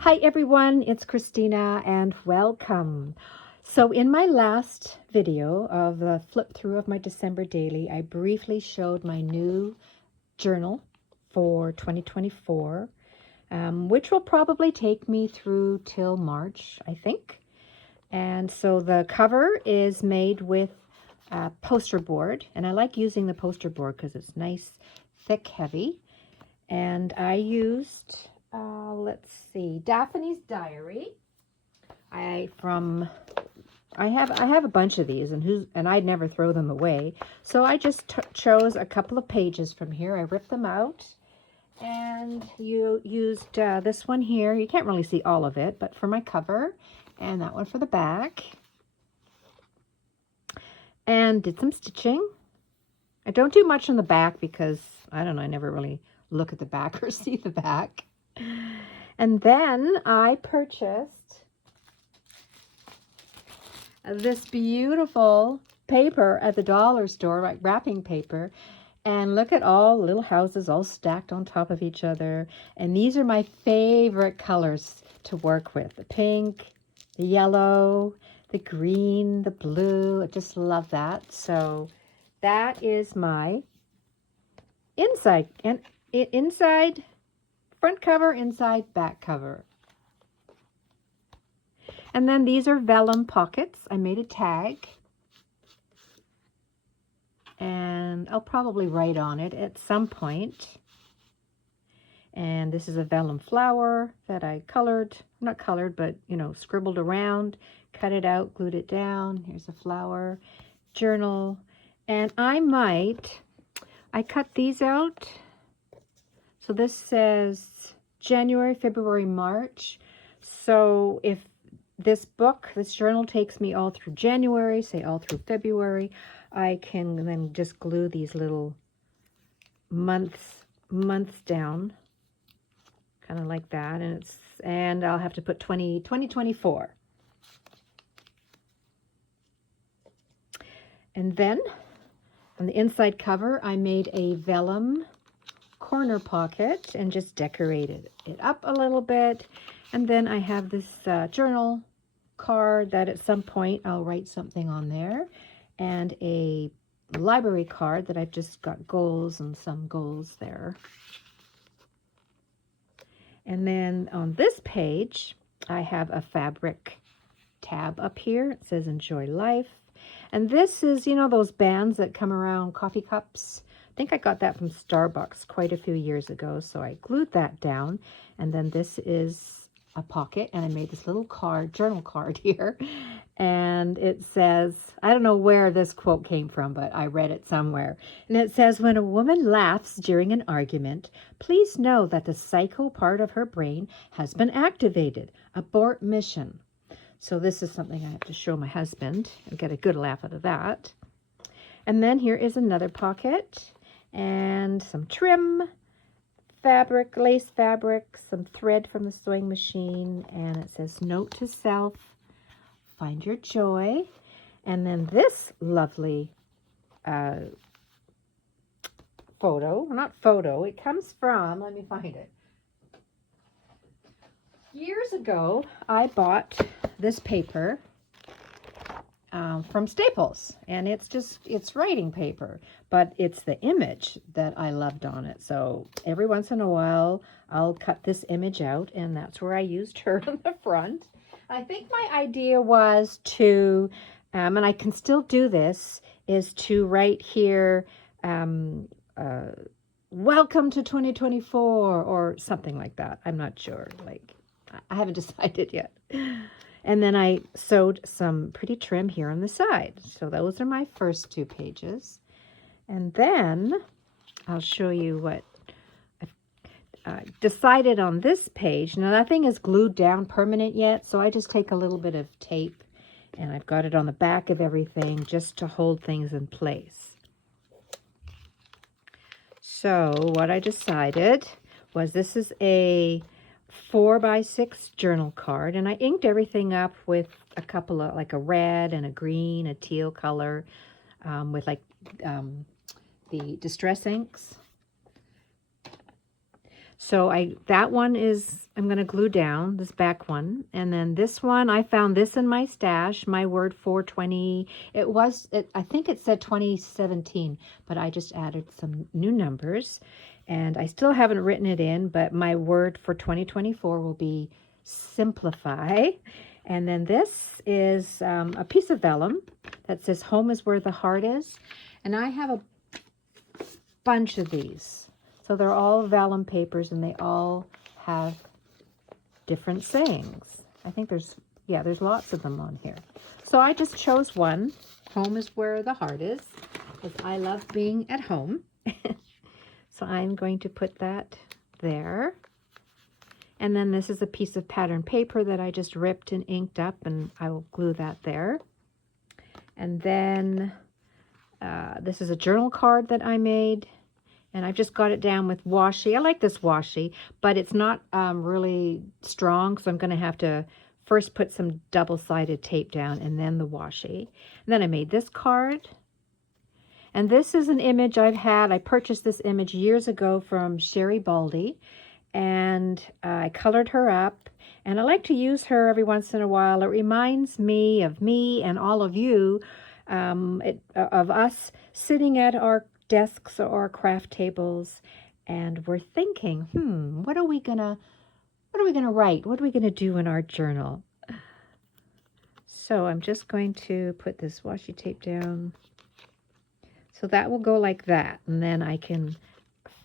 Hi everyone, it's Christina and welcome. So in my last video of the flip through of my December daily, I briefly showed my new journal for 2024, which will probably take me through till March, I think. And so the cover is made with poster board, and I like using the poster board because it's nice, thick, heavy. And I used, let's see, Daphne's Diary. I have a bunch of these, and I'd never throw them away. So I just chose a couple of pages from here. I ripped them out, and you used this one here. You can't really see all of it, but for my cover, and that one for the back. And did some stitching. I don't do much on the back because, I don't know, I never really look at the back or see the back. And then I purchased this beautiful paper at the dollar store, like wrapping paper. And look at all little houses all stacked on top of each other. And these are my favorite colors to work with. The pink, the yellow, the green, the blue. I just love that. So that is my inside front cover, inside back cover. And then these are vellum pockets. I made a tag, and I'll probably write on it at some point. And this is a vellum flower that I colored, not colored, but, you know, scribbled around, cut it out, glued it down. Here's a flower, journal. And I cut these out. So this says January, February, March. So if this journal takes me all through January, say all through February, I can then just glue these little months down, kind of like that. And I'll have to put 2024. And then on the inside cover, I made a vellum corner pocket and just decorated it up a little bit. And then I have this journal card that at some point I'll write something on there, and a library card that I've just got goals and some goals there. And then on this page, I have a fabric tab up here. It says Enjoy Life. And this is, you know, those bands that come around coffee cups. I think I got that from Starbucks quite a few years ago. So I glued that down. And then this is a pocket, and I made this little card, journal card here. And it says, I don't know where this quote came from, but I read it somewhere. And it says, when a woman laughs during an argument, please know that the psycho part of her brain has been activated. Abort mission. So this is something I have to show my husband and get a good laugh out of that. And then here is another pocket and some trim, fabric, lace fabric, some thread from the sewing machine, and it says note to self, find your joy. And then this lovely it comes from, let me find it. Years ago, I bought this paper from Staples, and it's writing paper, but it's the image that I loved on it. So every once in a while, I'll cut this image out, and that's where I used her on the front. I think my idea was to, and I can still do this, is to write here, welcome to 2024, or something like that. I'm not sure. Like, I haven't decided yet. And then I sewed some pretty trim here on the side. So those are my first two pages. And then I'll show you what I've decided on this page. Now, nothing is glued down permanent yet, so I just take a little bit of tape, and I've got it on the back of everything just to hold things in place. So what I decided was this is a 4x6 journal card, and I inked everything up with a couple of, like a red and a green, a teal color, with like the distress inks. So that one is, I'm going to glue down this back one. And then this one, I found this in my stash, my word for 20, I think it said 2017, but I just added some new numbers. And I still haven't written it in, but my word for 2024 will be simplify. And then this is a piece of vellum that says home is where the heart is. And I have a bunch of these. So they're all vellum papers and they all have different sayings. I think there's lots of them on here. So I just chose one. Home is where the heart is, because I love being at home. So I'm going to put that there. And then this is a piece of pattern paper that I just ripped and inked up, and I will glue that there. And then this is a journal card that I made. And I've just got it down with washi. I like this washi, but it's not really strong, so I'm going to have to first put some double-sided tape down and then the washi. And then I made this card. And this is an image I've had. I purchased this image years ago from Sherri Baldy, and I colored her up. And I like to use her every once in a while. It reminds me and all of you, of us sitting at our desks or craft tables, and we're thinking, what are we gonna write? What are we gonna do in our journal? So I'm just going to put this washi tape down. So that will go like that, and then I can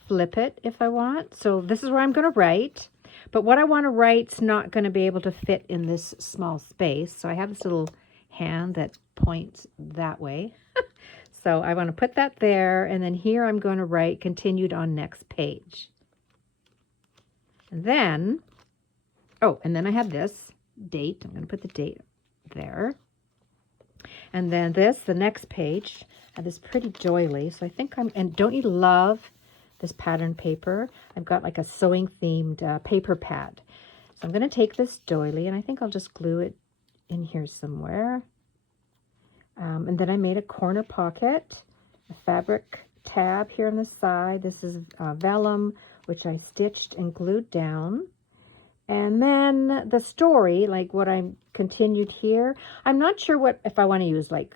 flip it if I want. So this is where I'm going to write, but what I want to write's not going to be able to fit in this small space. So I have this little hand that points that way. So I want to put that there, and then here I'm going to write continued on next page. And then, and then I have this date. I'm going to put the date there. And then the next page, I have this pretty doily. So I think and don't you love this pattern paper? I've got like a sewing themed paper pad. So I'm going to take this doily, and I think I'll just glue it in here somewhere. And then I made a corner pocket, a fabric tab here on the side. This is vellum, which I stitched and glued down. And then the story, like what I continued here, I'm not sure if I want to use like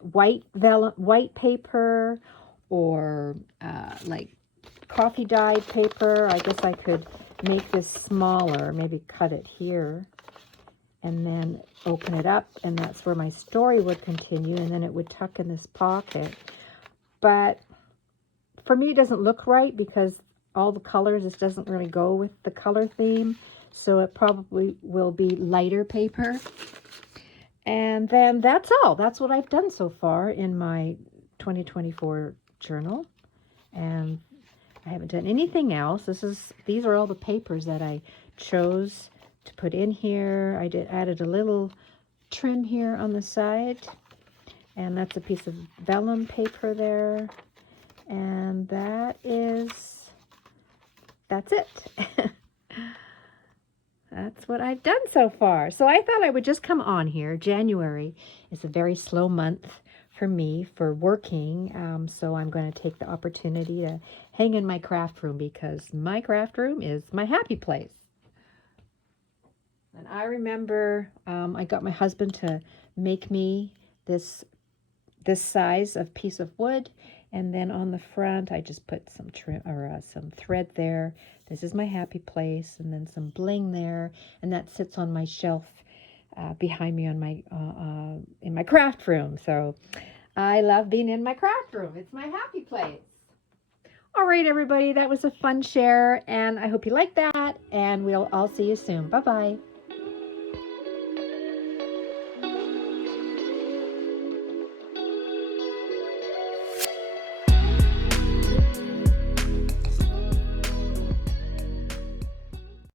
white paper or like coffee dyed paper. I guess I could make this smaller, maybe cut it here, and then open it up, and that's where my story would continue, and then it would tuck in this pocket. But for me, it doesn't look right because all the colors, this doesn't really go with the color theme, so it probably will be lighter paper. And then that's all. That's what I've done so far in my 2024 journal, and I haven't done anything else. These are all the papers that I chose to put in here. I added a little trim here on the side, and that's a piece of vellum paper there, and that's it. That's what I've done so far. So I thought I would just come on here. January is a very slow month for me for working, so I'm going to take the opportunity to hang in my craft room, because my craft room is my happy place. And I remember I got my husband to make me this size of piece of wood, and then on the front I just put some trim or some thread there. This is my happy place, and then some bling there, and that sits on my shelf behind me on my in my craft room. So I love being in my craft room. It's my happy place. All right, everybody, that was a fun share, and I hope you liked that, and we'll all see you soon. Bye-bye.